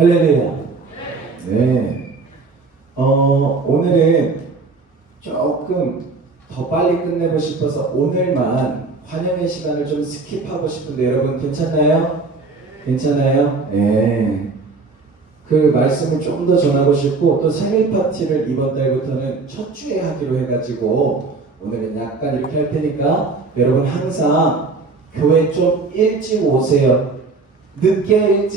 할렐루야. 네. 오늘은 조금 더 빨리 끝내고 싶어서 오늘만 환영의 시간을 좀 스킵하고 싶은데 여러분 괜찮나요? 괜찮아요? 네. 그 말씀을 좀 더 전하고 싶고 또 생일 파티를 이번 달부터는 첫 주에 하기로 해가지고 오늘은 약간 이렇게 할 테니까 여러분 항상 교회 좀 일찍 오세요. 늦게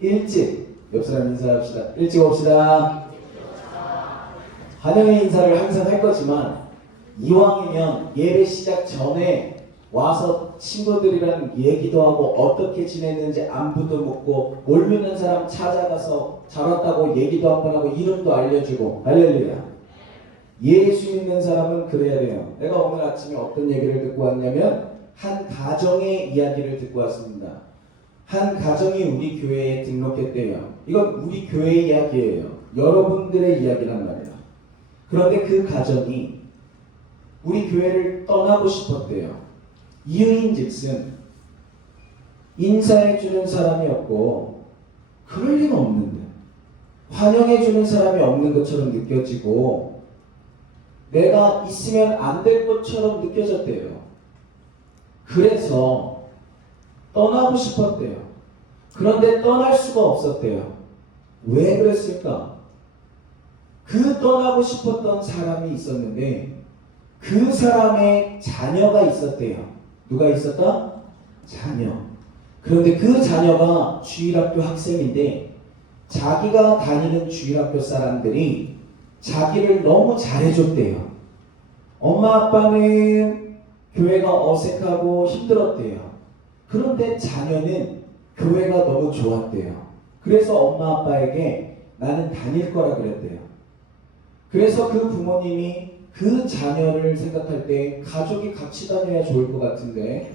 일찍 옆 사람 인사합시다. 일찍 옵시다. 환영의 인사를 항상 할 거지만 이왕이면 예배 시작 전에 와서 친구들이랑 얘기도 하고 어떻게 지냈는지 안부도 묻고 모르는 사람 찾아가서 잘 왔다고 얘기도 한번 하고 이름도 알려주고. 할렐루야. 예수 믿는 사람은 그래야 돼요. 내가 오늘 아침에 어떤 얘기를 듣고 왔냐면 한 가정의 이야기를 듣고 왔습니다. 한 가정이 우리 교회에 등록했대요. 이건 우리 교회 이야기예요. 여러분들의 이야기란 말이야. 그런데 그 가정이 우리 교회를 떠나고 싶었대요. 이유인즉슨 인사해주는 사람이 없고 그럴 리는 없는데 환영해주는 사람이 없는 것처럼 느껴지고 내가 있으면 안 될 것처럼 느껴졌대요. 그래서 떠나고 싶었대요. 그런데 떠날 수가 없었대요. 왜 그랬을까? 그 떠나고 싶었던 사람이 있었는데 그 사람의 자녀가 있었대요. 누가 있었다? 자녀. 그런데 그 자녀가 주일학교 학생인데 자기가 다니는 주일학교 사람들이 자기를 너무 잘해줬대요. 엄마 아빠는 교회가 어색하고 힘들었대요. 그런데 자녀는 교회가 너무 좋았대요. 그래서 엄마 아빠에게 나는 다닐 거라 그랬대요. 그래서 그 부모님이 그 자녀를 생각할 때 가족이 같이 다녀야 좋을 것 같은데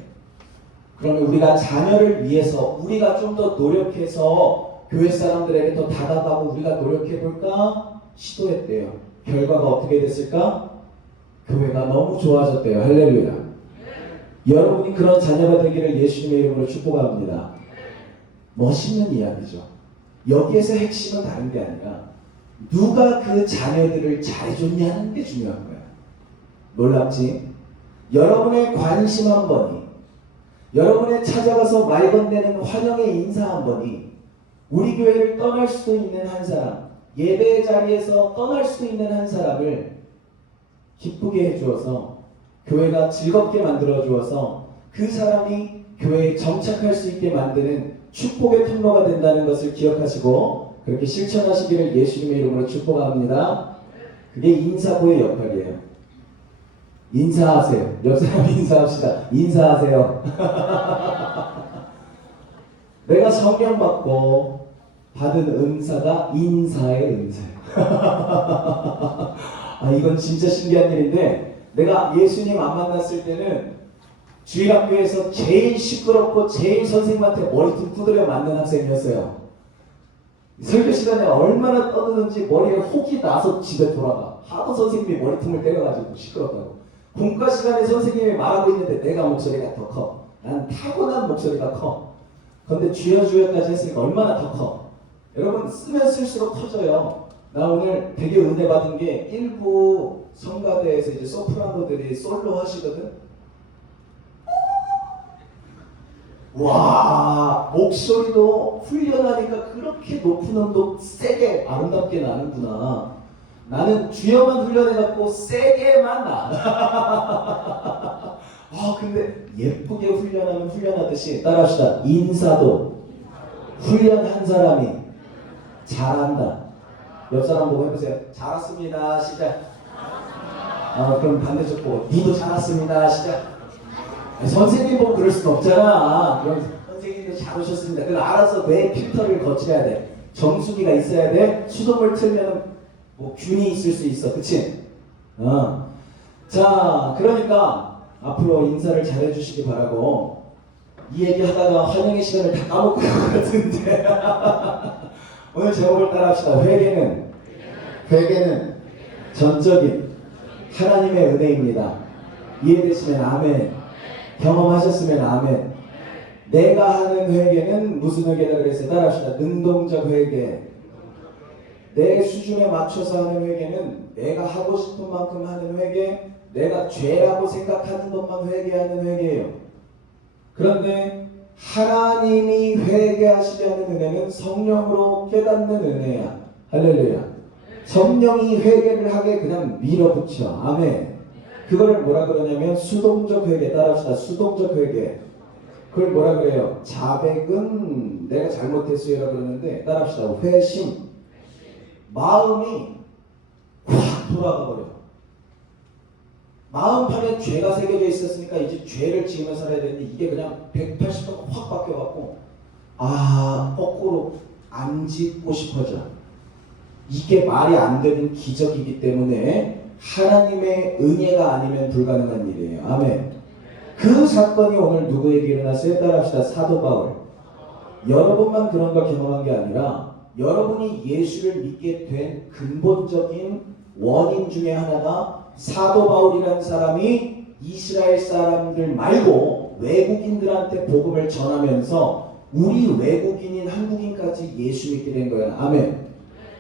그러면 우리가 자녀를 위해서 우리가 좀 더 노력해서 교회 사람들에게 더 다가가고 우리가 노력해볼까 시도했대요. 결과가 어떻게 됐을까? 교회가 너무 좋아졌대요. 할렐루야. 여러분이 그런 자녀가 되기를 예수님의 이름으로 축복합니다. 멋있는 이야기죠. 여기에서 핵심은 다른 게 아니라 누가 그 자녀들을 잘해줬냐는 게 중요한 거야. 놀랍지? 여러분의 관심 한 번이, 여러분의 찾아가서 말 건네는 환영의 인사 한 번이 우리 교회를 떠날 수도 있는 한 사람, 예배 자리에서 떠날 수도 있는 한 사람을 기쁘게 해주어서 교회가 즐겁게 만들어 주어서 그 사람이 교회에 정착할 수 있게 만드는 축복의 통로가 된다는 것을 기억하시고 그렇게 실천하시기를 예수님의 이름으로 축복합니다. 그게 인사부의 역할이에요. 인사하세요. 옆 사람 인사합시다. 인사하세요. 내가 성령 받고 받은 은사가 인사의 은사예요. 이건 진짜 신기한 일인데 내가 예수님 안 만났을 때는 주일학교에서 제일 시끄럽고 제일 선생님한테 머리통 두드려 맞는 학생이었어요. 설교 시간에 얼마나 떠드는지 머리에 혹이 나서 집에 돌아가. 하도 선생님이 머리통을 때려가지고 시끄럽다고. 분과 시간에 선생님이 말하고 있는데 내가 목소리가 더 커. 난 타고난 목소리가 커. 그런데 주여주여까지 했으니까 얼마나 더 커. 여러분 쓰면 쓸수록 커져요. 나 오늘 되게 은혜 받은 게 일부 성가대에서 이제 소프라노들이 솔로 하시거든. 와, 목소리도 훈련하니까 그렇게 높은 음도 세게 아름답게 나는구나. 나는 주여만 훈련해갖고 세게만 나. 근데 예쁘게 훈련하면 훈련하듯이 따라합시다. 인사도 훈련한 사람이 잘한다. 옆 사람 보고 해보세요. 잘했습니다. 시작. 그럼 반대쪽 보고 니도 잘했습니다. 시작. 선생님 보고 그럴 수는 없잖아. 그럼 선생님도 잘 오셨습니다. 그럼 알아서 내 필터를 거쳐야 돼. 정수기가 있어야 돼. 수돗물 틀면 뭐 균이 있을 수 있어. 그치? 자, 그러니까 앞으로 인사를 잘 해주시기 바라고. 이 얘기 하다가 환영의 시간을 다 까먹고 것 같은데 오늘 제목을 따라합시다. 회개는 전적인 하나님의 은혜입니다. 이해되시면 아멘. 경험하셨으면 아멘. 내가 하는 회개는 무슨 회개다 그랬어요? 따라합시다. 능동적 회개. 내 수준에 맞춰서 하는 회개는 내가 하고 싶은 만큼 하는 회개, 내가 죄라고 생각하는 것만 회개하는 회개예요. 그런데 하나님이 회개하시게 하는 은혜는 성령으로 깨닫는 은혜야. 할렐루야. 성령이 회개를 하게 그냥 밀어붙여. 아멘. 그거를 뭐라 그러냐면 수동적 회개. 따라합시다. 수동적 회개. 그걸 뭐라 그래요? 자백은 내가 잘못했어요라 그러는데 따라합시다. 회심. 마음이 확 돌아가 버려. 마음판에 죄가 새겨져 있었으니까 이제 죄를 지으며 살아야 되는데 이게 그냥 180도 확 바뀌어갖고 거꾸로 안 짓고 싶어져. 이게 말이 안 되는 기적이기 때문에 하나님의 은혜가 아니면 불가능한 일이에요. 아멘. 그 사건이 오늘 누구에게 일어났어요? 따라합시다. 사도 바울. 여러분만 그런 걸 경험한 게 아니라 여러분이 예수를 믿게 된 근본적인 원인 중에 하나가 사도 바울이라는 사람이 이스라엘 사람들 말고 외국인들한테 복음을 전하면서 우리 외국인인 한국인까지 예수 믿게 된 거야. 아멘.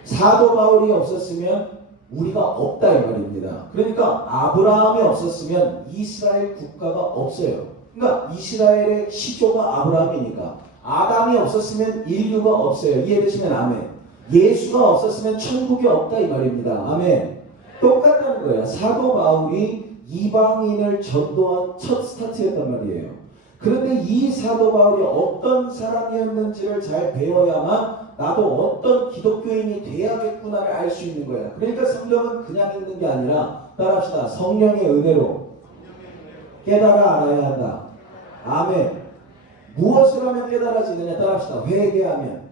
사도 바울이 없었으면 우리가 없다 이 말입니다. 그러니까 아브라함이 없었으면 이스라엘 국가가 없어요. 그러니까 이스라엘의 시조가 아브라함이니까 아담이 없었으면 인류가 없어요. 이해되시면 아멘. 예수가 없었으면 천국이 없다 이 말입니다. 아멘. 똑같다는 거예요. 사도 바울이 이방인을 전도한 첫 스타트였단 말이에요. 그런데 이 사도 바울이 어떤 사람이었는지를 잘 배워야만 나도 어떤 기독교인이 돼야겠구나를 알 수 있는 거야. 그러니까 성경은 그냥 읽는 게 아니라 따라합시다. 성령의 은혜로 깨달아 알아야 한다. 아멘. 무엇을 하면 깨달아지느냐? 따라합시다. 회개하면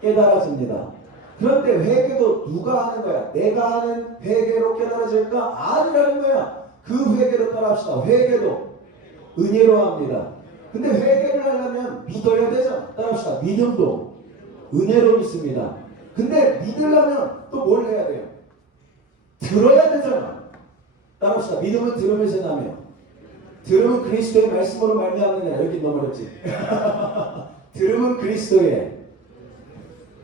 깨달아집니다. 그런데 회개도 누가 하는 거야? 내가 하는 회개로 깨달아질까? 아니라는 거야. 그 회개로 따라합시다. 회개도 은혜로 합니다. 근데 회개를 하려면 믿어야 되잖아. 따라합시다. 믿음도 은혜로 믿습니다. 근데 믿으려면 또 뭘 해야 돼요? 들어야 되잖아. 따라합시다. 믿음은 들으면서 나며 들음은 그리스도의 말씀으로 말미암느냐. 여기 너무 어렵지. 들음은 그리스도의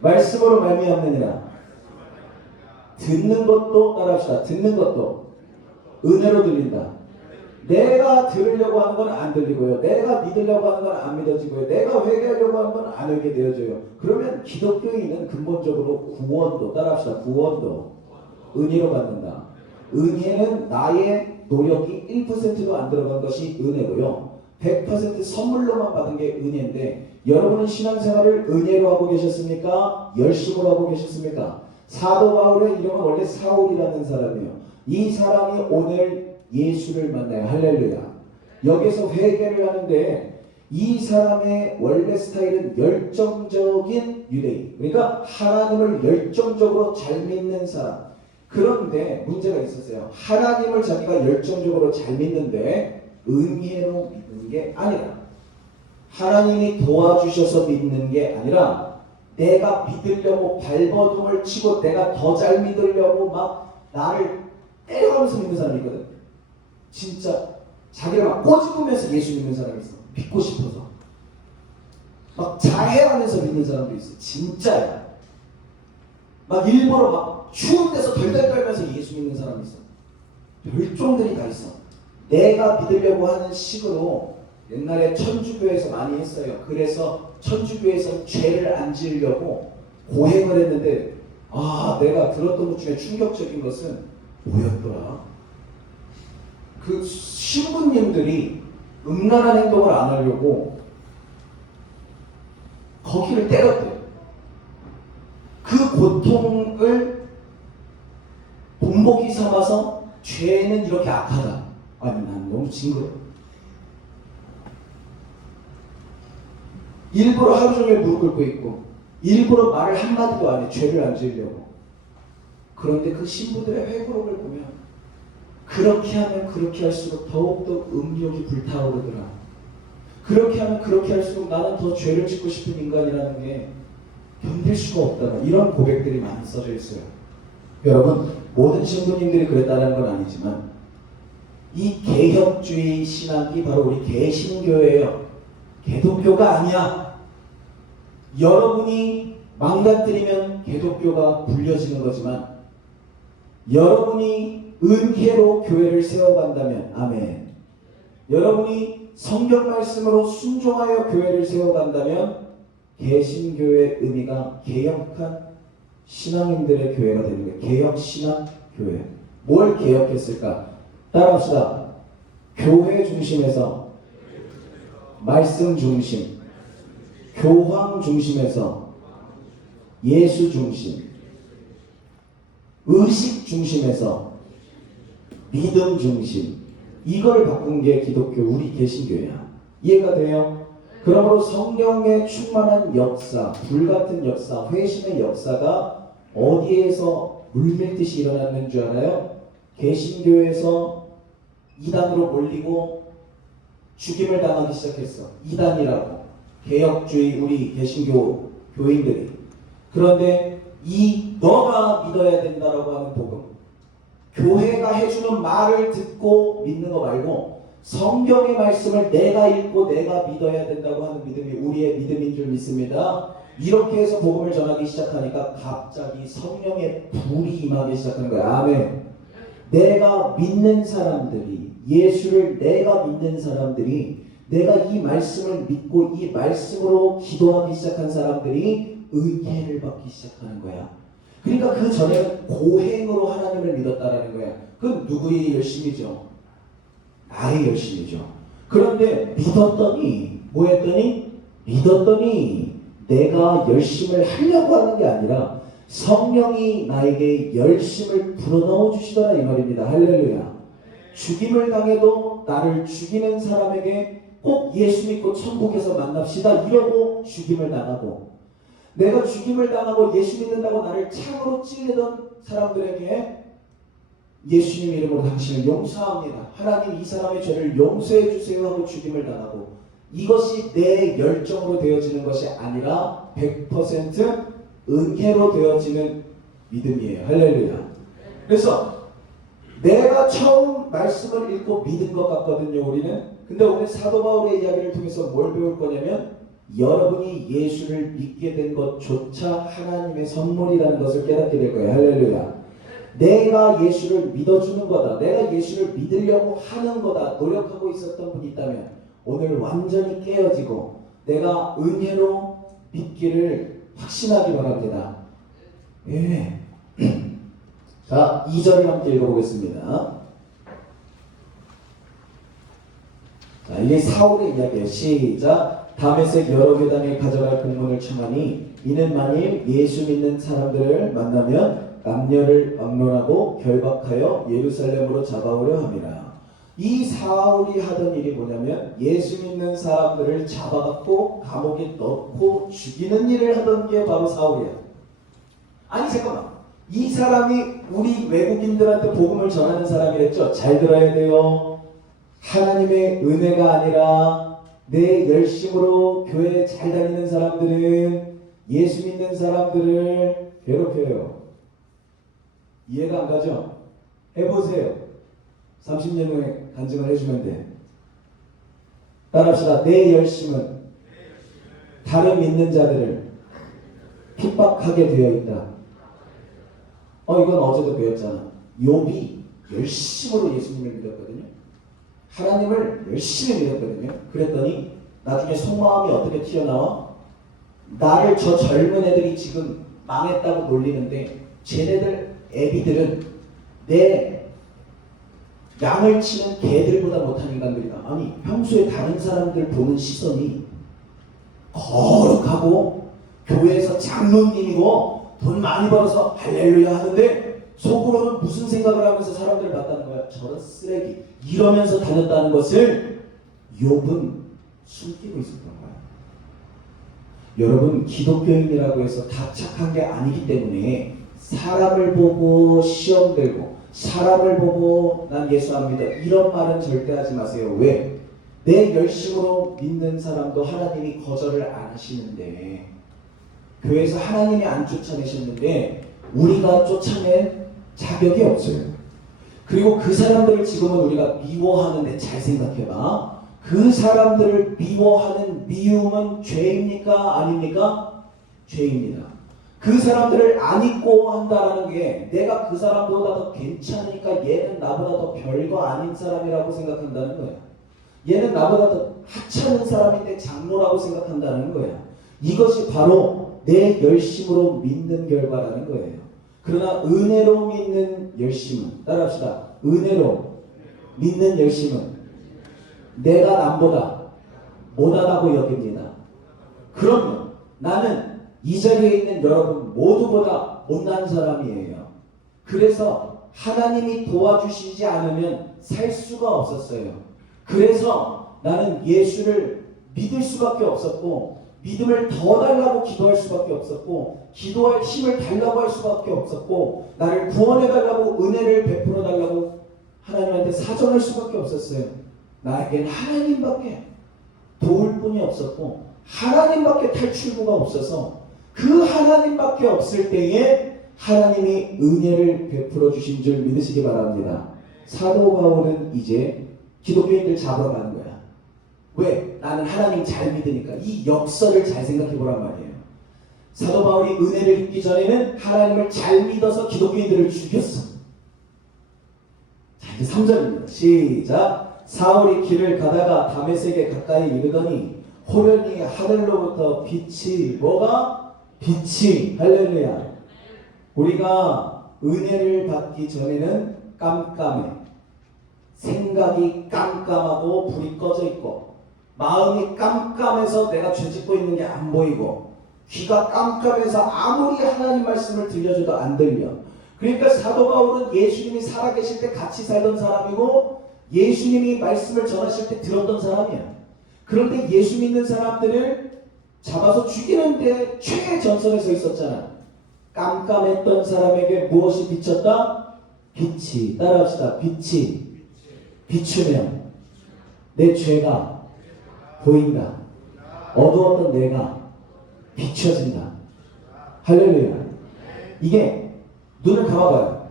말씀으로 말미암느니라. 듣는 것도 따라합시다. 듣는 것도 은혜로 들린다. 내가 들으려고 하는 건 안 들리고요. 내가 믿으려고 하는 건 안 믿어지고요. 내가 회개하려고 하는 건 안 회개되어져요. 그러면 기독교인은 근본적으로 구원도 따라합시다. 구원도 은혜로 받는다. 은혜는 나의 노력이 1%도 안 들어간 것이 은혜고요. 100% 선물로만 받은 게 은혜인데 여러분은 신앙생활을 은혜로 하고 계셨습니까? 열심으로 하고 계셨습니까? 사도 바울의 이름은 원래 사울이라는 사람이에요. 이 사람이 오늘 예수를 만나요. 할렐루야. 여기서 회개를 하는데 이 사람의 원래 스타일은 열정적인 유대인. 그러니까 하나님을 열정적으로 잘 믿는 사람. 그런데 문제가 있었어요. 하나님을 자기가 열정적으로 잘 믿는데 은혜로 믿는 게 아니라 하나님이 도와주셔서 믿는 게 아니라 내가 믿으려고 발버둥을 치고 내가 더 잘 믿으려고 막 나를 때려가면서 믿는 사람이 있거든. 진짜 자기를 막 꼬집으면서 예수 믿는 사람이 있어. 믿고 싶어서 막 자해하면서 믿는 사람도 있어. 진짜야. 막 일부러 막 추운 데서 덜덜 떨면서 예수 믿는 사람이 있어. 별종들이 다 있어. 내가 믿으려고 하는 식으로 옛날에 천주교에서 많이 했어요. 그래서 천주교에서 죄를 안 지으려고 고행을 했는데 내가 들었던 것 중에 충격적인 것은 뭐였더라? 그 신부님들이 음란한 행동을 안 하려고 거기를 때렸대요. 그 고통을 본보기 삼아서 죄는 이렇게 악하다. 아니 난 너무 징그러워. 일부러 하루 종일 무릎 꿇고 있고 일부러 말을 한마디도 안 해. 죄를 안 지으려고. 그런데 그 신부들의 회고록을 보면 그렇게 하면 그렇게 할수록 더욱더 음욕이 불타오르더라. 그렇게 하면 그렇게 할수록 나는 더 죄를 짓고 싶은 인간이라는 게 견딜 수가 없다. 이런 고백들이 많이 써져 있어요. 여러분, 모든 신부님들이 그랬다는 건 아니지만 이 개혁주의 신학이 바로 우리 개신교예요. 개독교가 아니야. 여러분이 망가뜨리면 개독교가 불려지는 거지만 여러분이 은혜로 교회를 세워간다면 아멘. 여러분이 성경 말씀으로 순종하여 교회를 세워간다면 개신교의 의미가 개혁한 신앙인들의 교회가 되는 거예요. 개혁신앙교회. 뭘 개혁했을까? 따라합시다. 교회 중심에서 말씀 중심, 교황 중심에서 예수 중심, 의식 중심에서 믿음 중심, 이걸 바꾼 게 기독교, 우리 개신교야. 이해가 돼요? 그러므로 성경에 충만한 역사, 불같은 역사, 회심의 역사가 어디에서 물밀듯이 일어났는 줄 알아요? 개신교에서 이단으로 몰리고 죽임을 당하기 시작했어. 이단이라고. 개혁주의 우리 개신교 교인들이. 그런데 너가 믿어야 된다라고 하는 복음, 교회가 해주는 말을 듣고 믿는 거 말고 성경의 말씀을 내가 읽고 내가 믿어야 된다고 하는 믿음이 우리의 믿음인 줄 믿습니다. 이렇게 해서 복음을 전하기 시작하니까 갑자기 성령의 불이 임하기 시작하는 거야. 아멘. 내가 믿는 사람들이, 예수를 내가 믿는 사람들이, 내가 이 말씀을 믿고 이 말씀으로 기도하기 시작한 사람들이 은혜를 받기 시작하는 거야. 그러니까 그 전에는 고행으로 하나님을 믿었다라는 거야. 그건 누구의 열심이죠? 나의 열심이죠. 그런데 믿었더니 뭐 했더니? 믿었더니 내가 열심을 하려고 하는 게 아니라 성령이 나에게 열심을 불어넣어 주시더라 이 말입니다. 할렐루야. 죽임을 당해도 나를 죽이는 사람에게 꼭 예수 믿고 천국에서 만납시다 이러고 죽임을 당하고, 내가 죽임을 당하고 예수 믿는다고 나를 창으로 찔리던 사람들에게 예수님 이름으로 당신을 용서합니다. 하나님 이 사람의 죄를 용서해 주세요 하고 죽임을 당하고, 이것이 내 열정으로 되어지는 것이 아니라 100% 은혜로 되어지는 믿음이에요. 할렐루야. 그래서 내가 처음 말씀을 읽고 믿은 것 같거든요, 우리는. 근데 오늘 사도 바울의 이야기를 통해서 뭘 배울 거냐면 여러분이 예수를 믿게 된 것조차 하나님의 선물이라는 것을 깨닫게 될 거예요. 할렐루야. 내가 예수를 믿어주는 거다, 내가 예수를 믿으려고 하는 거다 노력하고 있었던 분이 있다면 오늘 완전히 깨어지고 내가 은혜로 믿기를 확신하기 바랍니다. 예. 자, 2절을 함께 읽어보겠습니다. 자, 이게 사울의 이야기예요. 시작. 다메섹 여러 회당에 가져갈 공문을 청하니 이는 만일 예수 믿는 사람들을 만나면 남녀를 막론하고 결박하여 예루살렘으로 잡아오려 함이라. 이 사울이 하던 일이 뭐냐면 예수 믿는 사람들을 잡아갖고 감옥에 넣고 죽이는 일을 하던 게 바로 사울이야. 아니 잠깐만, 이 사람이 우리 외국인들한테 복음을 전하는 사람이랬죠. 잘 들어야 돼요. 하나님의 은혜가 아니라 내 열심으로 교회 잘 다니는 사람들은, 예수 믿는 사람들을 괴롭혀요. 이해가 안 가죠? 해보세요. 30년 후에 간증을 해주면 돼. 따라합시다. 내 열심은 다른 믿는 자들을 핍박하게 되어 있다. 이건 어제도 배웠잖아. 욥이 열심으로 예수님을 믿었거든요. 하나님을 열심히 믿었거든요. 그랬더니 나중에 속마음이 어떻게 튀어나와? 나를 저 젊은 애들이 지금 망했다고 놀리는데 쟤네들 애비들은 내 양을 치는 개들보다 못한 인간들이다. 아니 평소에 다른 사람들 보는 시선이 거룩하고 교회에서 장로님이고 돈 많이 벌어서 할렐루야 하는데 속으로는 무슨 생각을 하면서 사람들을 봤다는 거야. 저런 쓰레기 이러면서 다녔다는 것을 욥은 숨기고 있었던 거야. 여러분, 기독교인이라고 해서 다 착한 게 아니기 때문에 사람을 보고 시험 들고 사람을 보고 난 예수 안 믿어 이런 말은 절대 하지 마세요. 왜? 내 열심으로 믿는 사람도 하나님이 거절을 안 하시는데, 교회에서 하나님이 안 쫓아내셨는데 우리가 쫓아낸 자격이 없어요. 그리고 그 사람들을 지금은 우리가 미워하는데 잘 생각해봐. 그 사람들을 미워하는 미움은 죄입니까? 아닙니까? 죄입니다. 그 사람들을 안 잊고 한다는 게 내가 그 사람보다 더 괜찮으니까 얘는 나보다 더 별거 아닌 사람이라고 생각한다는 거야. 얘는 나보다 더 하찮은 사람인데 장로라고 생각한다는 거야. 이것이 바로 내 열심으로 믿는 결과라는 거예요. 그러나 은혜로 믿는 열심은, 따라합시다. 은혜로 믿는 열심은 내가 남보다 못하다고 여깁니다. 그러면 나는 이 자리에 있는 여러분 모두보다 못난 사람이에요. 그래서 하나님이 도와주시지 않으면 살 수가 없었어요. 그래서 나는 예수를 믿을 수밖에 없었고, 믿음을 더 달라고 기도할 수밖에 없었고, 기도할 힘을 달라고 할 수밖에 없었고, 나를 구원해 달라고, 은혜를 베풀어 달라고 하나님한테 사정할 수밖에 없었어요. 나에겐 하나님밖에 도울 분이 없었고, 하나님밖에 탈출구가 없어서, 그 하나님밖에 없을 때에 하나님이 은혜를 베풀어 주신 줄 믿으시기 바랍니다. 사도 바울은 이제 기독교인들 잡으러 가는 거야. 왜? 나는 하나님 잘 믿으니까. 이 역설을 잘 생각해 보란 말이에요. 사도 바울이 은혜를 입기 전에는 하나님을 잘 믿어서 기독교인들을 죽였어. 자, 이제 3절입니다. 시작. 사울이 길을 가다가 다메섹에 가까이 이르더니 호련히 하늘로부터 빛이, 뭐가? 빛이, 할렐루야. 우리가 은혜를 받기 전에는 깜깜해. 생각이 깜깜하고 불이 꺼져 있고, 마음이 깜깜해서 내가 죄짓고 있는 게 안 보이고, 귀가 깜깜해서 아무리 하나님 말씀을 들려줘도 안 들려. 그러니까 사도 바울은 예수님이 살아계실 때 같이 살던 사람이고, 예수님이 말씀을 전하실 때 들었던 사람이야. 그런데 예수 믿는 사람들을 잡아서 죽이는데 최전선에 서 있었잖아. 깜깜했던 사람에게 무엇이 비쳤다? 빛이. 따라합시다. 빛이 비추면 내 죄가 보인다. 어두웠던 내가 비춰진다. 할렐루야. 이게 눈을 감아봐요.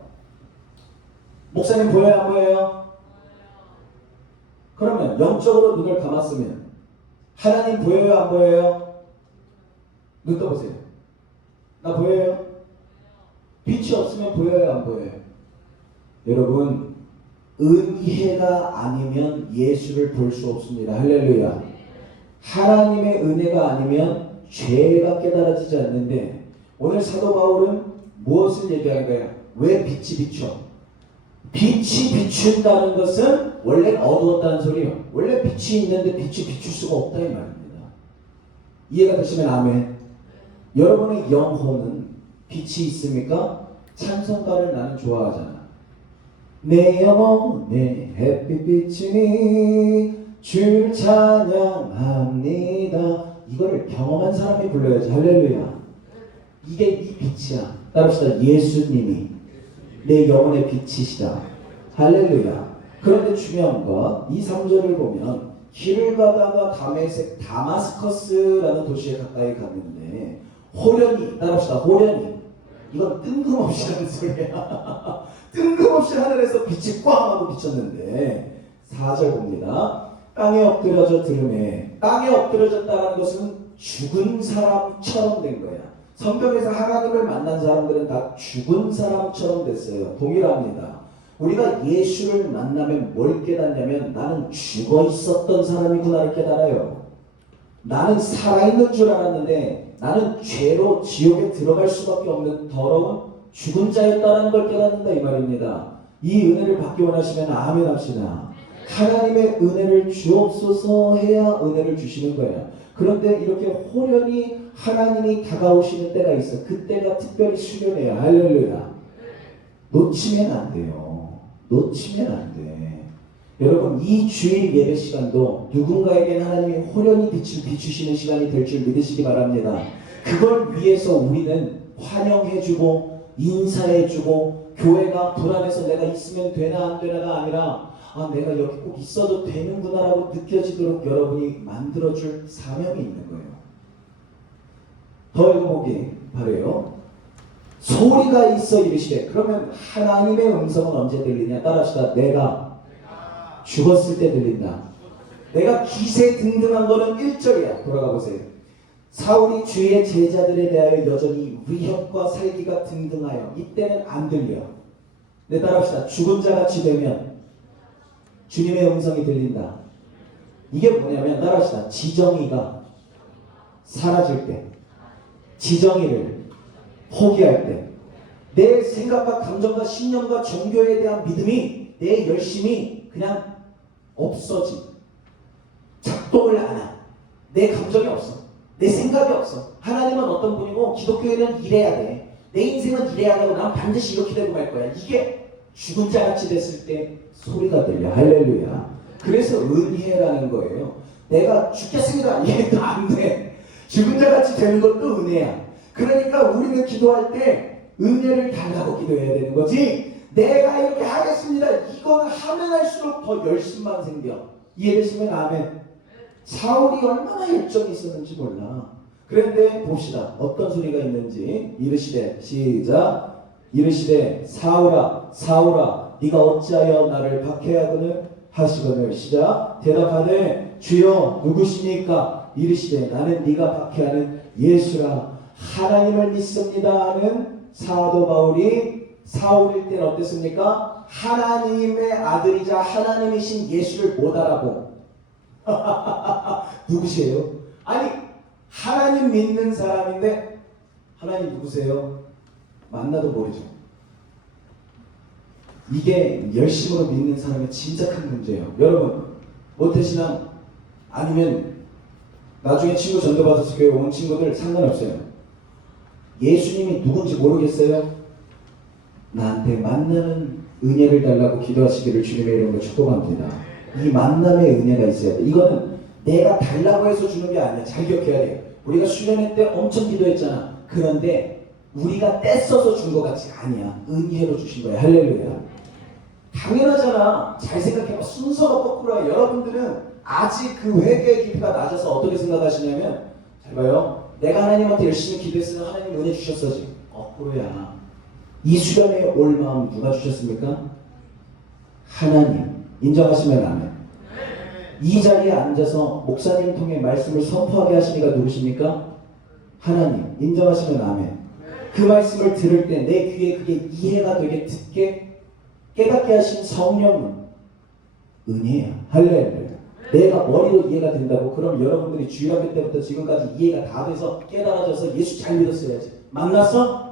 목사님 보여요? 안 보여요? 그러면 영적으로 눈을 감았으면 하나님 보여요? 안 보여요? 눈 떠보세요. 나 보여요? 빛이 없으면 보여요? 안 보여요? 여러분, 은혜가 아니면 예수를 볼 수 없습니다. 할렐루야. 하나님의 은혜가 아니면 죄가 깨달아지지 않는데, 오늘 사도 바울은 무엇을 얘기하는 거야? 왜 빛이 비춰? 빛이 비춘다는 것은 원래 어두웠다는 소리예요. 원래 빛이 있는데 빛이 비출 수가 없다 이 말입니다. 이해가 되시면 아멘. 여러분의 영혼은 빛이 있습니까? 찬송가를 나는 좋아하잖아. 내 영혼에 햇빛 비추니 주를 찬양합니다. 이거를 경험한 사람이 불러야지. 할렐루야. 이게 이 빛이야. 따라합시다. 예수님이 내 영혼의 빛이시다. 할렐루야. 그런데 중요한 건 이 3절을 보면 길을 가다가 다마스커스라는 도시에 가까이 갔는데 호련히, 따라합시다. 호련히. 이건 뜬금없이 하는 소리야. 뜬금없이 하늘에서 빛이 꽝 하고 비쳤는데 4절 봅니다. 땅에 엎드려져 들으매. 땅에 엎드려졌다는 것은 죽은 사람처럼 된 거야. 성경에서 하나님을 만난 사람들은 다 죽은 사람처럼 됐어요. 동일합니다. 우리가 예수를 만나면 뭘 깨닫냐면 나는 죽어 있었던 사람이구나를 깨달아요. 나는 살아있는 줄 알았는데 나는 죄로 지옥에 들어갈 수밖에 없는 더러운 죽은 자였다는 걸 깨닫는다 이 말입니다. 이 은혜를 받기 원하시면 아멘 합시다. 하나님의 은혜를 주옵소서 해야 은혜를 주시는 거예요. 그런데 이렇게 호련히 하나님이 다가오시는 때가 있어. 그때가 특별히 수련해요. 할렐루야. 놓치면 안 돼요. 놓치면 안 돼. 여러분, 이 주일 예배 시간도 누군가에겐 하나님이 호련히 빛을 비추시는 시간이 될 줄 믿으시기 바랍니다. 그걸 위해서 우리는 환영해주고 인사해주고, 교회가 불안해서 내가 있으면 되나 안 되나가 아니라 내가 여기 꼭 있어도 되는구나라고 느껴지도록 여러분이 만들어줄 사명이 있는 거예요. 더 읽어보기 바래요. 소리가 있어 이르시되. 그러면 하나님의 음성은 언제 들리냐? 따라합시다. 내가 죽었을 때 들린다. 내가 기세등등한 거는 1절이야. 돌아가 보세요. 사울이 주의 제자들에 대하여 여전히 위협과 살기가 등등하여 이때는 안 들려. 네, 따라합시다. 죽은 자같이 되면 주님의 음성이 들린다. 이게 뭐냐면 따라합시다. 지정의가 사라질 때, 지정의를 포기할 때, 내 생각과 감정과 신념과 종교에 대한 믿음이, 내 열심이 그냥 없어지. 작동을 안 해. 내 감정이 없어. 내 생각이 없어. 하나님은 어떤 분이고 기독교에는 이래야 돼. 내 인생은 이래야 하고 난 반드시 이렇게 되고 말 거야. 이게 죽은 자같이 됐을 때 소리가 들려. 할렐루야. 그래서 은혜라는 거예요. 내가 죽겠습니다. 이해도 안 돼. 죽은 자같이 되는 것도 은혜야. 그러니까 우리는 기도할 때 은혜를 달라고 기도해야 되는 거지. 내가 이렇게 하겠습니다. 이건 하면 할수록 더 열심만 생겨. 이해되시면 아멘. 사울이 얼마나 열정이 있었는지 몰라. 그런데 봅시다. 어떤 소리가 있는지. 이르시되, 시작. 이르시되 사울아 사울아 네가 어찌하여 나를 박해하거늘 하시거늘. 시작. 대답하되 주여 누구시니까. 이르시되 나는 네가 박해하는 예수라. 하나님을 믿습니다 하는 사도 바울이 사울일 때는 어땠습니까? 하나님의 아들이자 하나님이신 예수를 못 알아보. 누구세요? 아니 하나님 믿는 사람인데 하나님 누구세요? 만나도 모르죠. 이게 열심으로 믿는 사람의 진짜 큰 문제예요. 여러분 모태신앙 아니면 나중에 친구 전도받아서 교회 온 친구들 상관없어요. 예수님이 누군지 모르겠어요? 나한테 만나는 은혜를 달라고 기도하시기를 주님의 이름으로 축복합니다. 이 만남의 은혜가 있어야 돼. 이거는 내가 달라고 해서 주는 게 아니야. 잘 기억해야 돼. 우리가 수련회 때 엄청 기도했잖아. 그런데 우리가 떼써서 준 것 같이 아니야. 은혜로 주신 거야. 할렐루야. 당연하잖아. 잘 생각해봐. 순서가 거꾸로야. 여러분들은 아직 그 회개의 깊이가 낮아서 어떻게 생각하시냐면, 잘 봐요. 내가 하나님한테 열심히 기도했으면 하나님 은혜 주셨어지. 거꾸로야. 이 수련회에 올 마음 누가 주셨습니까? 하나님. 인정하시면 아멘. 이 자리에 앉아서 목사님 통해 말씀을 선포하게 하신 이가 누구십니까? 하나님. 인정하시면 아멘. 그 말씀을 들을 때 내 귀에 그게 이해가 되게 듣게 깨닫게 하신 성령은 은혜야. 할렐루야. 내가 머리로 이해가 된다고? 그럼 여러분들이 주일학교 때부터 지금까지 이해가 다 돼서 깨달아져서 예수 잘 믿었어야지. 만났어?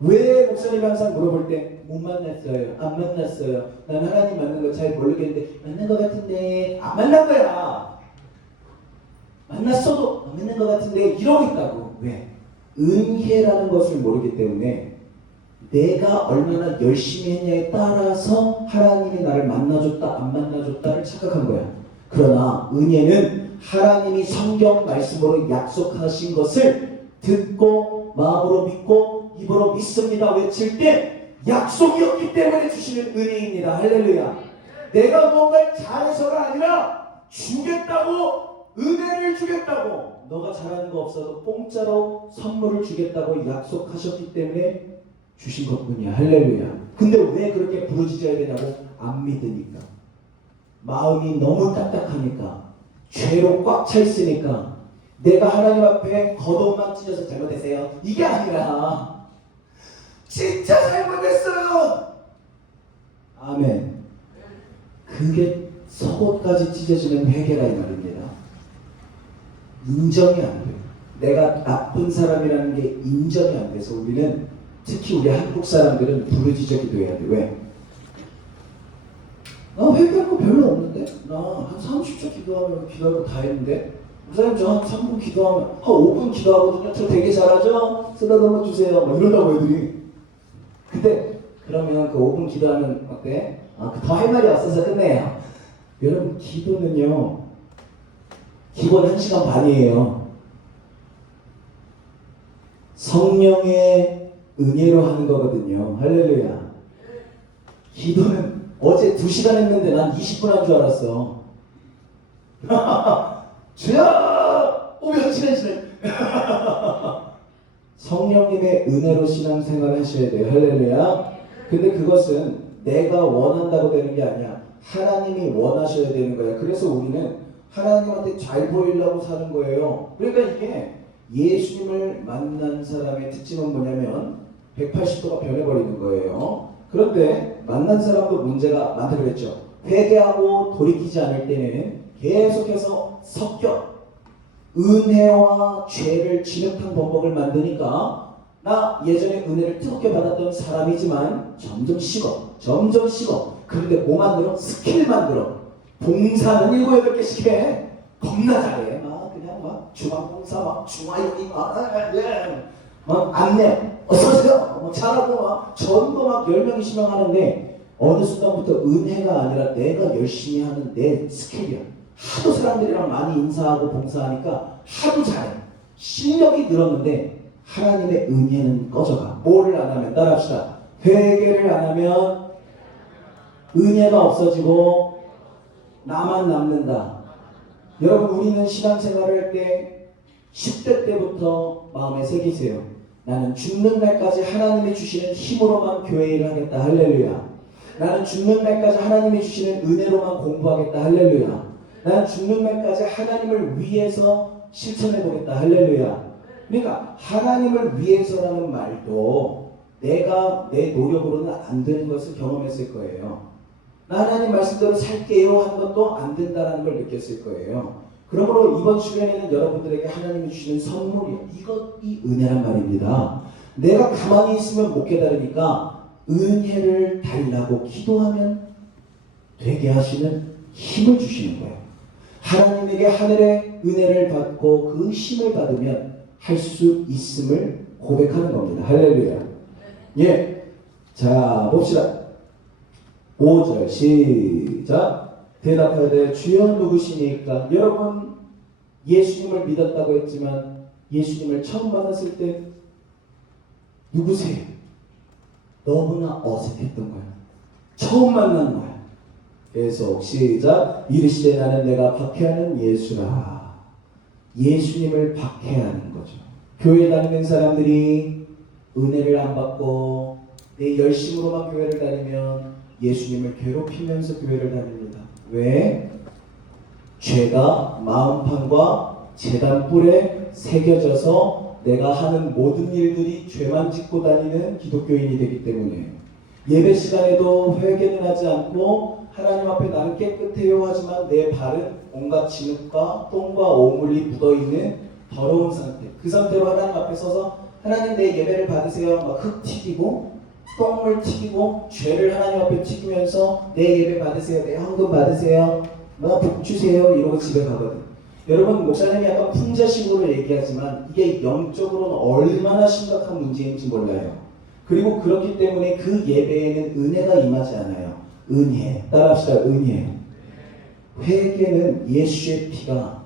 왜 목사님이 항상 물어볼 때 못 만났어요? 안 만났어요? 난 하나님 만난 거 잘 모르겠는데 만난 거 같은데 안 만난 거야. 만났어도 안 만난 거 같은데 이러고 있다고. 왜? 은혜라는 것을 모르기 때문에 내가 얼마나 열심히 했냐에 따라서 하나님이 나를 만나줬다 안 만나줬다를 착각한 거야. 그러나 은혜는 하나님이 성경 말씀으로 약속하신 것을 듣고 마음으로 믿고 입으로 믿습니다 외칠 때 약속이었기 때문에 주시는 은혜입니다. 할렐루야. 내가 무언가를 잘해서가 아니라 주겠다고, 은혜를 주겠다고, 너가 잘하는 거 없어도 공짜로 선물을 주겠다고 약속하셨기 때문에 주신 것뿐이야. 할렐루야. 근데 왜 그렇게 부르짖어야 되냐고? 안 믿으니까. 마음이 너무 딱딱하니까. 죄로 꽉 차 있으니까. 내가 하나님 앞에 겉옷만 찢어서 잘못했어요. 이게 아니라 진짜 잘못했어요. 아멘. 그게 속옷까지 찢어지는 회개라 이 말입니다. 인정이 안 돼요. 내가 나쁜 사람이라는 게 인정이 안 돼서 우리는 특히 우리 한국 사람들은 부르짖어 기도해야 돼. 왜? 나 회개할 거 별로 없는데? 나 한 30초 기도하면 기도할 거 다 했는데? 목사님 저 한 3분 기도하면 한 5분 기도하거든요. 저 되게 잘하죠? 쓰다듬어 주세요. 막 이런다고 애들이. 근데 그러면 그 5분 기도하면 어때? 더 할 말이 없어서 끝내요. 여러분 기도는요 기본 1시간 반이에요. 성령의 은혜로 하는 거거든요. 할렐루야. 기도는 어제 2시간 했는데 난 20분 한 줄 알았어. 주여! 오면 친해지네. 성령님의 은혜로 신앙생활을 하셔야 돼요. 할렐루야. 근데 그것은 내가 원한다고 되는 게 아니야. 하나님이 원하셔야 되는 거예요. 그래서 우리는 하나님한테 잘 보이려고 사는 거예요. 그러니까 이게 예수님을 만난 사람의 특징은 뭐냐면 180도가 변해버리는 거예요. 그런데 만난 사람도 문제가 많다고 그랬죠. 회개하고 돌이키지 않을 때는 계속해서 섞여 은혜와 죄를 진흙탕 범벅을 만드니까 나 예전에 은혜를 뜨겁게 받았던 사람이지만 점점 식어. 그런데 뭐 만들어? 스킬 만들어. 봉사는 7, 8개씩 해. 겁나 잘해. 그냥 중앙봉사 중화요리 안내 어서오세요 잘하고 전부 10명 20명 하는데 어느 순간부터 은혜가 아니라 내가 열심히 하는 내 스킬이야. 하도 사람들이랑 많이 인사하고 봉사하니까 하도 잘해. 실력이 늘었는데 하나님의 은혜는 꺼져가. 뭐를 안 하면 따라합시다. 회개를 안 하면 은혜가 없어지고 나만 남는다. 여러분 우리는 신앙생활을 할 때 10대 때부터 마음에 새기세요. 나는 죽는 날까지 하나님이 주시는 힘으로만 교회 일을 하겠다. 할렐루야. 나는 죽는 날까지 하나님이 주시는 은혜로만 공부하겠다. 할렐루야. 나는 죽는 날까지 하나님을 위해서 실천해보겠다. 할렐루야. 그러니까 하나님을 위해서라는 말도 내가 내 노력으로는 안 되는 것을 경험했을 거예요. 나 하나님 말씀대로 살게요 하는 것도 안 된다는 걸 느꼈을 거예요. 그러므로 이번 주간에는 여러분들에게 하나님이 주시는 선물이요. 이것이 은혜란 말입니다. 내가 가만히 있으면 못 깨달으니까 은혜를 달라고 기도하면 되게 하시는 힘을 주시는 거예요. 하나님에게 하늘의 은혜를 받고 그 힘을 받으면 할 수 있음을 고백하는 겁니다. 할렐루야. 예. 자, 봅시다. 5절 시작. 대답하되 주여 누구시니까? 여러분 예수님을 믿었다고 했지만 예수님을 처음 만났을 때 누구세요? 너무나 어색했던 거야. 처음 만난 거야. 계속 시작. 이르시되 나는 내가 박해하는 예수라. 예수님을 박해하는 거죠. 교회 다니는 사람들이 은혜를 안 받고 내 열심으로만 교회를 다니면 예수님을 괴롭히면서 교회를 다닙니다. 왜? 죄가 마음판과 재단뿔에 새겨져서 내가 하는 모든 일들이 죄만 짓고 다니는 기독교인이 되기 때문에 예배 시간에도 회개는 하지 않고 하나님 앞에 나는 깨끗해요 하지만 내 발은 온갖 진흙과 똥과 오물이 묻어있는 더러운 상태. 그 상태로 하나님 앞에 서서 하나님 내 예배를 받으세요. 막 흙 튀기고 똥을 튀기고 죄를 하나님 앞에 튀기면서 내 예배 받으세요. 내 헌금 받으세요. 복 주세요. 이러고 집에 가거든. 여러분 목사님이 약간 풍자식으로 얘기하지만 이게 영적으로는 얼마나 심각한 문제인지 몰라요. 그리고 그렇기 때문에 그 예배에는 은혜가 임하지 않아요. 은혜. 따라합시다. 은혜. 회개는 예수의 피가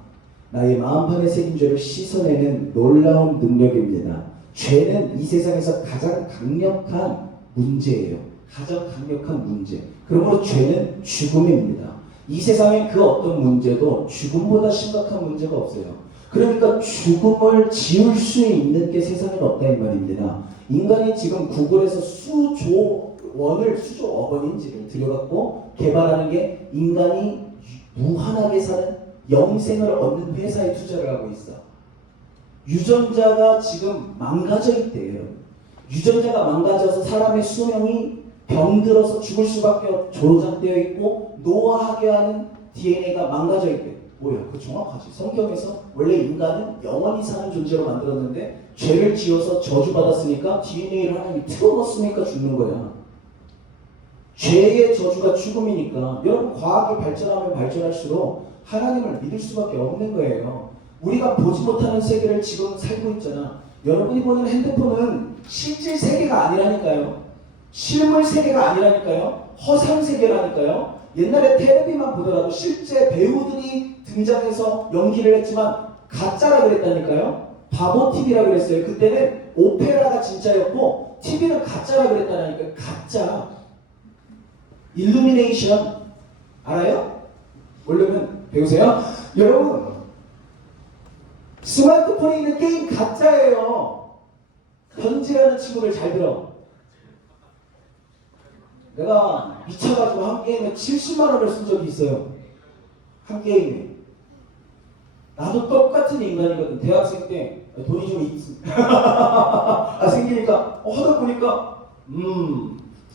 나의 마음판에 새긴 죄를 씻어내는 놀라운 능력입니다. 죄는 이 세상에서 가장 강력한 문제예요. 가장 강력한 문제. 그러므로 죄는 죽음입니다. 이 세상에 그 어떤 문제도 죽음보다 심각한 문제가 없어요. 그러니까 죽음을 지울 수 있는 게 세상에 없다 이 말입니다. 인간이 지금 구글에서 수조 억 원인지를 들여갖고 개발하는 게 인간이 무한하게 사는 영생을 얻는 회사에 투자를 하고 있어. 유전자가 지금 망가져 있대요. 유전자가 망가져서 사람의 수명이 병들어서 죽을 수밖에 조작되어 있고 노화하게 하는 DNA가 망가져 있대. 뭐야? 그거 정확하지. 성경에서 원래 인간은 영원히 사는 존재로 만들었는데 죄를 지어서 저주받았으니까 DNA를 하나님이 틀어넣었으니까 죽는 거야. 죄의 저주가 죽음이니까 여러분 과학이 발전하면 발전할수록 하나님을 믿을 수밖에 없는 거예요. 우리가 보지 못하는 세계를 지금 살고 있잖아. 여러분이 보는 핸드폰은 실질 세계가 아니라니까요. 실물 세계가 아니라니까요. 허상 세계라니까요. 옛날에 텔레비만 보더라도 실제 배우들이 등장해서 연기를 했지만 가짜라 그랬다니까요. 바보 TV라 그랬어요. 그때는 오페라가 진짜였고 TV는 가짜라 그랬다니까요. 가짜. 일루미네이션 알아요? 모르면 배우세요. 여러분 스마트폰에 있는 게임 가짜예요. 현지라는 친구를 잘 들어. 내가 미쳐가지고 한 게임에 70만 원을 쓴 적이 있어요. 한 게임에. 나도 똑같은 인간이거든. 대학생 때 돈이 좀 생기니까 하다 보니까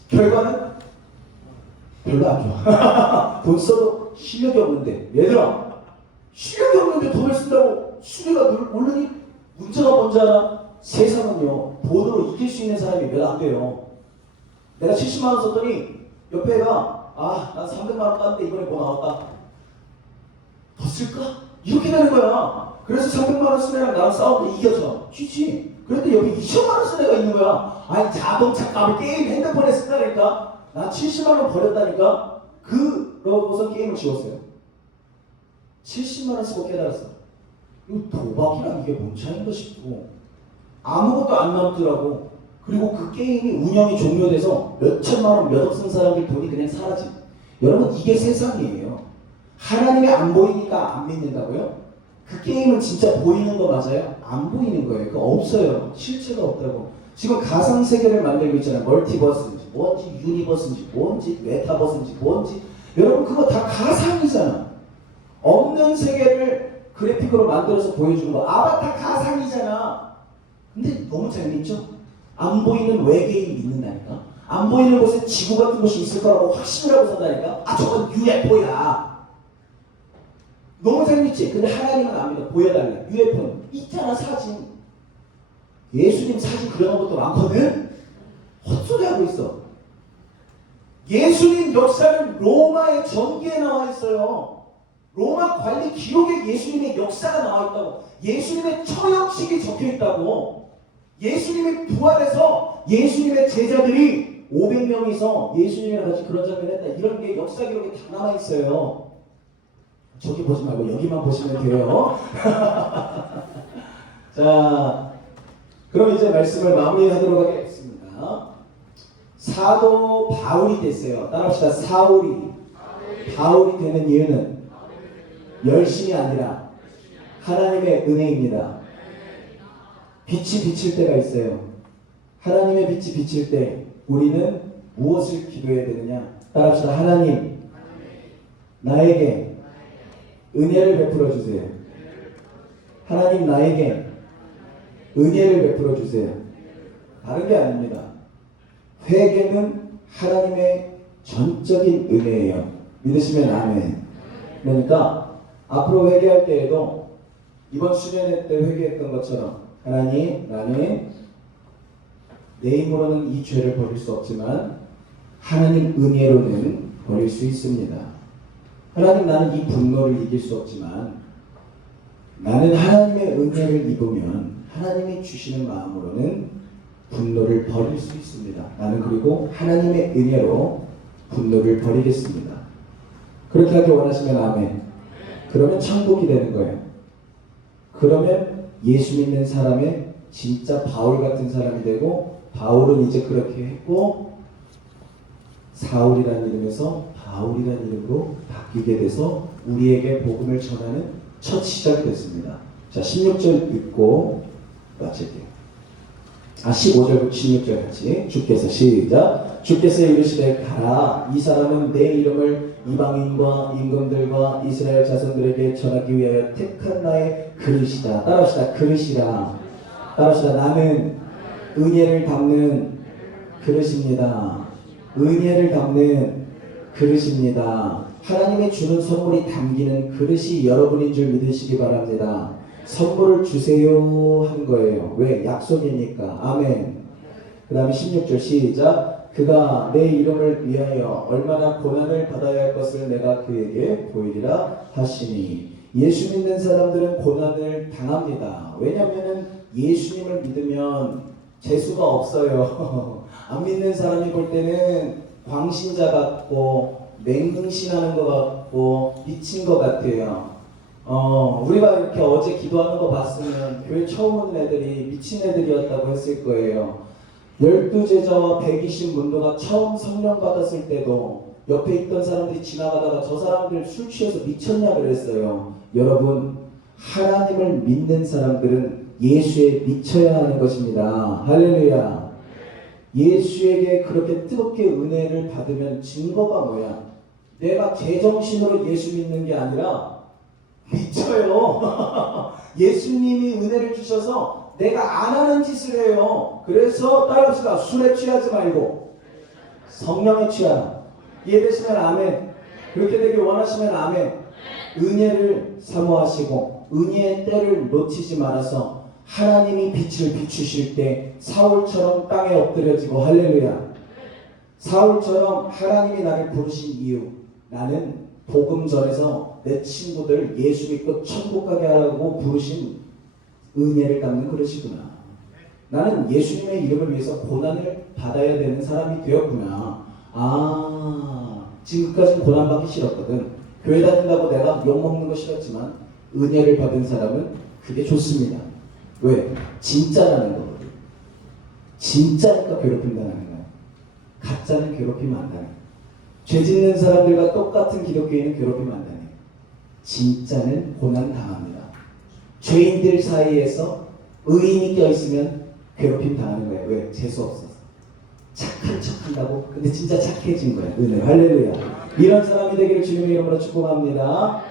결과는 별로 안 좋아. 돈 써도 실력이 없는데 얘들아, 실력이 없는데 돈을 쓴다고 수리가 오르니 문제가 뭔지 알아? 세상은요, 돈으로 이길 수 있는 사람이 몇 안 돼요. 내가 70만 원 썼더니 옆에 애가 난 300만 원 깠는데 이번에 뭐 나왔다, 더 쓸까? 이렇게 되는 거야. 그래서 300만 원 쓴 애랑 나랑 싸우고 이겨서 쥐지. 그런데 여기 2천만 원 쓴 애가 있는 거야. 아니, 자동차 값을 게임 핸드폰에 쓴다니까. 나 70만 원 버렸다니까. 그러고서 게임을 지웠어요. 70만 원 쓰고 깨달았어. 이거 도박이랑 이게 뭔 차이인가 싶고 아무것도 안 남더라고. 그리고 그 게임이 운영이 종료돼서 몇 천만 원, 몇억 쓴 사람들 돈이 그냥 사라짐. 여러분, 이게 세상이에요. 하나님이 안 보이니까 안 믿는다고요? 그 게임은 진짜 보이는 거 맞아요? 안 보이는 거예요. 그거 없어요. 실체가 없다고. 지금 가상세계를 만들고 있잖아요. 멀티버스인지 뭔지, 유니버스인지 뭔지, 메타버스인지 뭔지. 여러분, 그거 다 가상이잖아. 없는 세계를 그래픽으로 만들어서 보여주는 거. 아바타 가상이잖아. 근데 너무 잘 믿죠? 안 보이는 외계인이 있는다니까. 안 보이는 곳에 지구 같은 곳이 있을 거라고 확신을 하고 산다니까. 저건 UFO야. 너무 잘 믿지? 근데 하나님은 안 믿어. 보여달래. UFO는 있잖아, 사진. 예수님 사진 그려놓은 것도 많거든? 헛소리 하고 있어. 예수님 역사는 로마의 전기에 나와 있어요. 로마 관리 기록에 예수님의 역사가 나와 있다고. 예수님의 처형식이 적혀 있다고. 예수님이 부활해서 예수님의 제자들이 500명이서 예수님이랑 같이 그런 장면을 했다. 이런 게 역사 기록에 다 남아 있어요. 저기 보지 말고 여기만 보시면 돼요. 자, 그럼 이제 말씀을 마무리하도록 하겠습니다. 사도 바울이 됐어요. 따라합시다. 바울이 되는 이유는 열심이 아니라 하나님의 은혜입니다. 빛이 비칠 때가 있어요. 하나님의 빛이 비칠 때 우리는 무엇을 기도해야 되느냐? 따라합시다. 하나님, 나에게 은혜를 베풀어 주세요. 하나님, 나에게 은혜를 베풀어 주세요. 다른 게 아닙니다. 회개는 하나님의 전적인 은혜예요. 믿으시면 아멘. 그러니까 앞으로 회개할 때에도 이번 수련회 때 회개했던 것처럼, 하나님, 나는 내 힘으로는 이 죄를 버릴 수 없지만 하나님 은혜로는 버릴 수 있습니다. 하나님, 나는 이 분노를 이길 수 없지만 나는 하나님의 은혜를 입으면 하나님이 주시는 마음으로는 분노를 버릴 수 있습니다. 나는 그리고 하나님의 은혜로 분노를 버리겠습니다. 그렇게 하기 원하시면 아멘. 그러면 천국이 되는 거예요. 그러면 예수 믿는 사람의 진짜 바울 같은 사람이 되고, 바울은 이제 그렇게 했고 사울이라는 이름에서 바울이라는 이름으로 바뀌게 돼서 우리에게 복음을 전하는 첫 시작이 됐습니다. 자, 16절 읽고 마칠게요. 15절부터 16절 같이 주께서 시작. 주께서 이르시되 가라. 이 사람은 내 이름을 이방인과 임금들과 이스라엘 자손들에게 전하기 위하여 택한 나의 그릇이다. 따라합시다. 그릇이라. 따라합시다. 나는 은혜를 담는 그릇입니다. 은혜를 담는 그릇입니다. 하나님의 주는 선물이 담기는 그릇이 여러분인 줄 믿으시기 바랍니다. 선물을 주세요 한 거예요. 왜? 약속이니까. 아멘. 그 다음에 16절 시작. 그가 내 이름을 위하여 얼마나 고난을 받아야 할 것을 내가 그에게 보이리라 하시니. 예수 믿는 사람들은 고난을 당합니다. 왜냐하면 예수님을 믿으면 재수가 없어요. 안 믿는 사람이 볼 때는 광신자 같고 맹신하는 것 같고 미친 것 같아요. 우리가 이렇게 어제 기도하는 거 봤으면 교회 처음 오는 애들이 미친 애들이었다고 했을 거예요. 12제자와 120문도가 처음 성령 받았을 때도 옆에 있던 사람들이 지나가다가 저 사람들 술 취해서 미쳤냐 그랬어요. 여러분, 하나님을 믿는 사람들은 예수에 미쳐야 하는 것입니다. 할렐루야. 예수에게 그렇게 뜨겁게 은혜를 받으면 증거가 뭐야? 내가 제정신으로 예수 믿는 게 아니라 미쳐요. 예수님이 은혜를 주셔서 내가 안 하는 짓을 해요. 그래서 따라합시다. 술에 취하지 말고 성령에 취하라. 이해되시면 아멘. 그렇게 되길 원하시면 아멘. 은혜를 사모하시고 은혜의 때를 놓치지 말아서 하나님이 빛을 비추실 때 사울처럼 땅에 엎드려지고 할렐루야. 사울처럼 하나님이 나를 부르신 이유, 나는 복음 전에서 내 친구들 예수 믿고 천국 가게 하라고 부르신 은혜를 갚는 그릇이구나. 나는 예수님의 이름을 위해서 고난을 받아야 되는 사람이 되었구나. 지금까지 고난받기 싫었거든. 교회 다닌다고 내가 욕먹는 거 싫었지만 은혜를 받은 사람은 그게 좋습니다. 왜? 진짜라는 거거든. 진짜니까 괴롭힘 당하는 거야. 가짜는 괴롭히면 안 당해. 죄 짓는 사람들과 똑같은 기독교인은 괴롭히면 안 당해. 진짜는 고난 당합니다. 죄인들 사이에서 의인이 껴있으면 괴롭힘 당하는 거예요. 왜? 재수 없어서. 착한 척 한다고? 근데 진짜 착해진 거야. 은혜. 할렐루야. 이런 사람이 되기를 주님의 이름으로 축복합니다.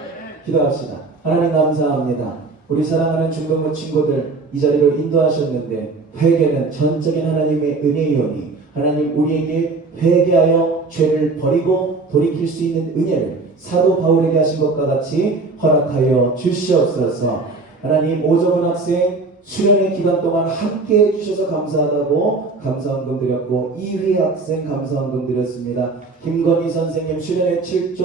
기도합시다. 하나님 감사합니다. 우리 사랑하는 중동부 친구들 이 자리로 인도하셨는데 회개는 전적인 하나님의 은혜이오니 하나님 우리에게 회개하여 죄를 버리고 돌이킬 수 있는 은혜를 사도 바울에게 하신 것과 같이 허락하여 주시옵소서. 하나님 오정훈 학생 수련의 기간 동안 함께 해주셔서 감사하다고 감사헌금 드렸고 이휘 학생 감사헌금 드렸습니다. 김건희 선생님 수련의 7조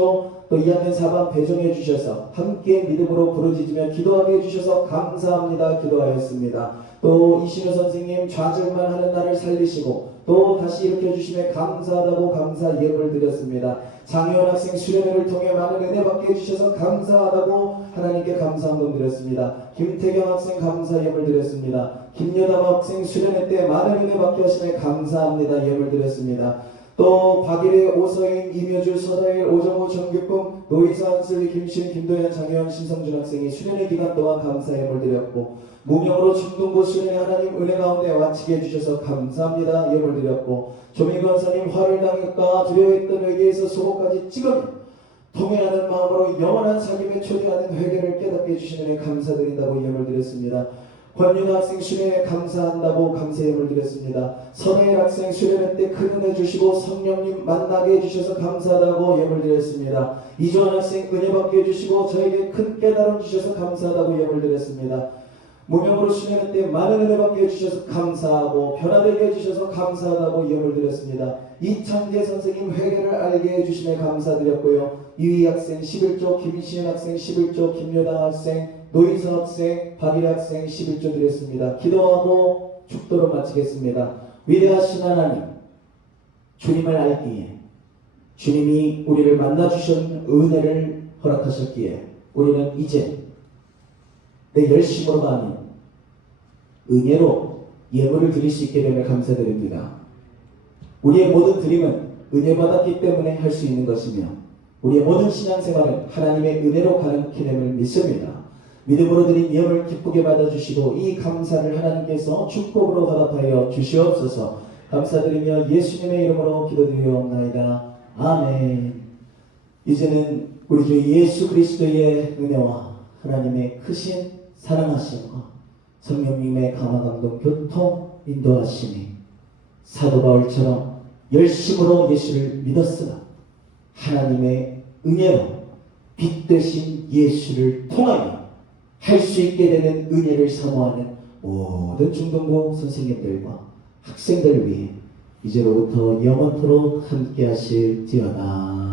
또 2학년 4반 배정해 주셔서 함께 믿음으로 부르짖으며 기도하게 해주셔서 감사합니다. 기도하였습니다. 또 이신우 선생님 좌절만 하는 나를 살리시고 또 다시 일으켜 주심에 감사하다고 감사 예물을 드렸습니다. 장혜원 학생 수련회를 통해 많은 은혜 받게 해주셔서 감사하다고 하나님께 감사헌금 드렸습니다. 김태경 학생 감사 예물 드렸습니다. 김여담 학생 수련회 때 많은 은혜 받게 하심에 감사합니다. 예물 드렸습니다. 또 박일의 오서인, 이묘주, 서다일, 오정호, 정규쁨, 노이사, 한슬리, 김신, 김도현, 장혜원, 신성준 학생이 수련회 기간 동안 감사 예물 드렸고 무명으로 중동부 수련회 하나님 은혜 가운데 완치게 해주셔서 감사합니다. 예물 드렸고 조민권 선생님 화를 당할까 두려워했던 회개에서 속옷까지 찍으며 통회하는 마음으로 영원한 삶에 초대하는 회개를 깨닫게 해주시는 데 감사드린다고 예물 드렸습니다. 권윤 학생 수련회 감사한다고 감사 예물 드렸습니다. 선혜일 학생 수련회 때 큰 은혜 주시고 성령님 만나게 해주셔서 감사하다고 예물 드렸습니다. 이조한 학생 은혜 받게 해주시고 저에게 큰 깨달음 주셔서 감사하다고 예물 드렸습니다. 무명으로 수련회 때 많은 은혜 받게 해주셔서 감사하고 변화되게 해주셔서 감사하다고 예물 드렸습니다. 이창재 선생님 회개를 알게 해주심에 감사드렸고요. 이휘 학생 11조, 김시현 학생 11조, 김여당 학생, 노인서 학생, 박일 학생 11조 드렸습니다. 기도하고 축도로 마치겠습니다. 위대하신 하나님, 주님을 알기에 주님이 우리를 만나주신 은혜를 허락하셨기에 우리는 이제 내 열심으로가 아닌 은혜로 예물을 드릴 수 있게 됨을 감사드립니다. 우리의 모든 드림은 은혜 받았기 때문에 할 수 있는 것이며 우리의 모든 신앙생활은 하나님의 은혜로 가는 길임을 믿습니다. 믿음으로 드린 예물 기쁘게 받아주시고 이 감사를 하나님께서 축복으로 허락하여 주시옵소서. 감사드리며 예수님의 이름으로 기도드리옵나이다. 아멘. 이제는 우리 주 예수 그리스도의 은혜와 하나님의 크신 사랑하심과 성령님의 감화감동 교통 인도하심이 사도 바울처럼 열심으로 예수를 믿었으나 하나님의 은혜로 빛 되신 예수를 통하여 할 수 있게 되는 은혜를 사모하는 모든 중동부 선생님들과 학생들을 위해 이제로부터 영원토록 함께 하실지어다.